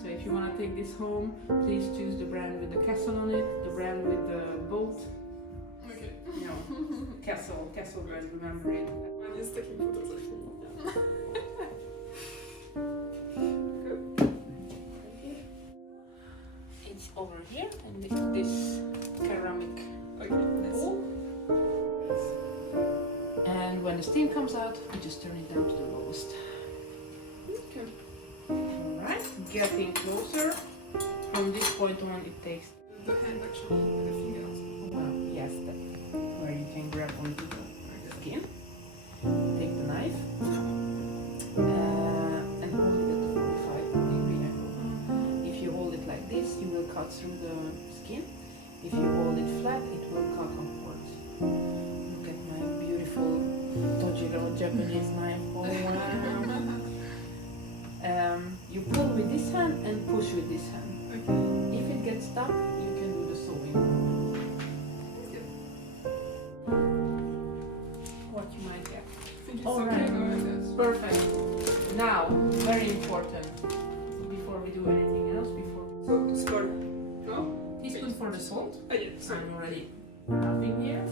So if you want to take this home, please choose the brand with the castle on it, the brand with the boat. Okay. You know, castle brand, remember it. I'm just taking photos of you. It's over here and this ceramic bowl. And when the steam comes out, we just turn it down to the lowest. Okay. Alright, getting closer. From this point on, it takes The hand actually, the fingers. well, yes, that where you can grab onto the skin. Take the knife and hold it at the 45-degree angle. If you hold it like this, you will cut through the skin. If you hold it flat, it will cut upwards. Look at my beautiful Tojiro Japanese knife. Oh wow! You pull with this hand and push with this hand. Okay. If it gets stuck, you can do the sewing. What you might get. I think it's All okay right. going this. Perfect. Now, very important. Before we do anything else, So, salt. No? teaspoon for the salt. Ah, yeah, sorry. I'm already tapping here.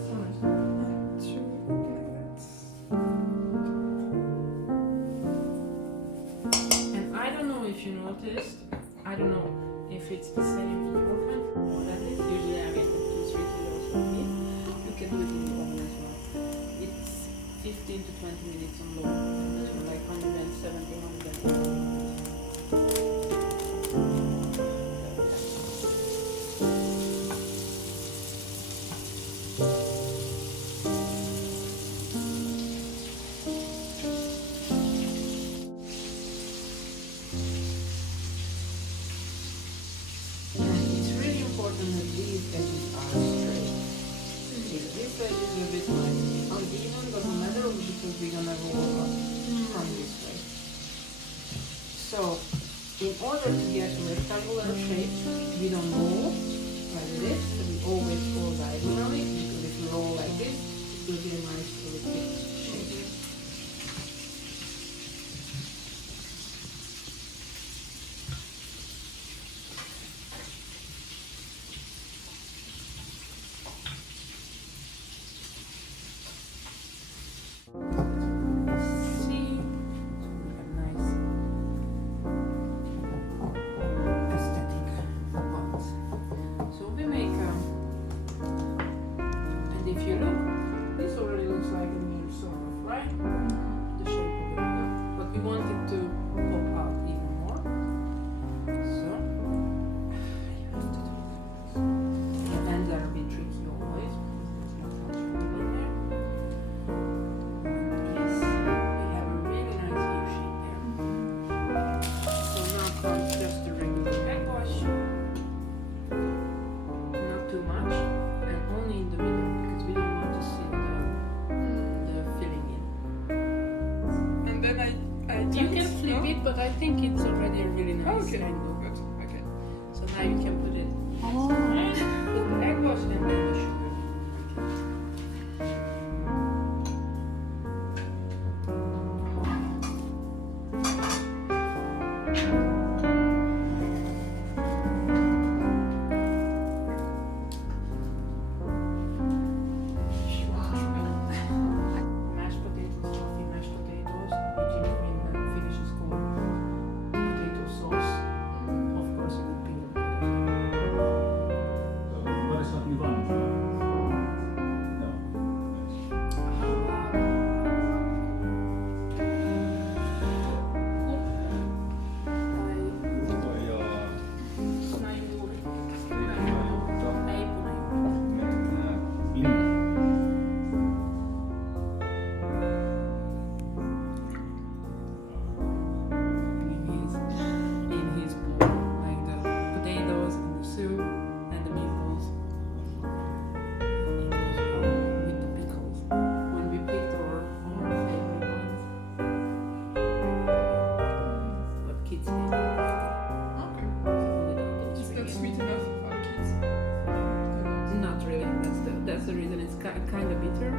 And I don't know if you noticed. I don't know if it's the same in your country or that is. Usually I get 2-3 kilos of meat. You can do it in the oven as well. It's 15 to 20 minutes on low. Like 170, 180 minutes. And it's really important that these edges are straight. If this edge is a bit like uneven, doesn't matter because we're gonna roll up from this way. So, in order to get a rectangular shape, we don't roll like this. So we always roll diagonally because if you roll like this, it will be a nice liquid shape. See, nice aesthetic ones. So we make and if you look, this already looks like a mirror sort of, right? The shape of the mirror, but we want it to pop out even more. So you have to do this. The ends are a bit tricky always because there's not much room in there. Yes, we have a really nice U shape there. So now comes just the regular back wash. Not too much, and only in the middle because we don't want to see the filling in. And then I You turn can it, flip no? it, but I think it's already a really nice Oh, okay. angle. Good. Okay. So now you can put it and put the egg wash and then the sugar. Mashed potatoes, fluffy mashed potatoes, which in Finnish is called potato sauce. Of course, it would be a What is that you want? No. In his bowl, like the potatoes and the soup and the meatballs. And it was with the pickles when we picked our favorite ones. But kids hate it. Okay. Only the adults Is that really. sweet enough for our kids? Not really. That's the reason it's kind of bitter.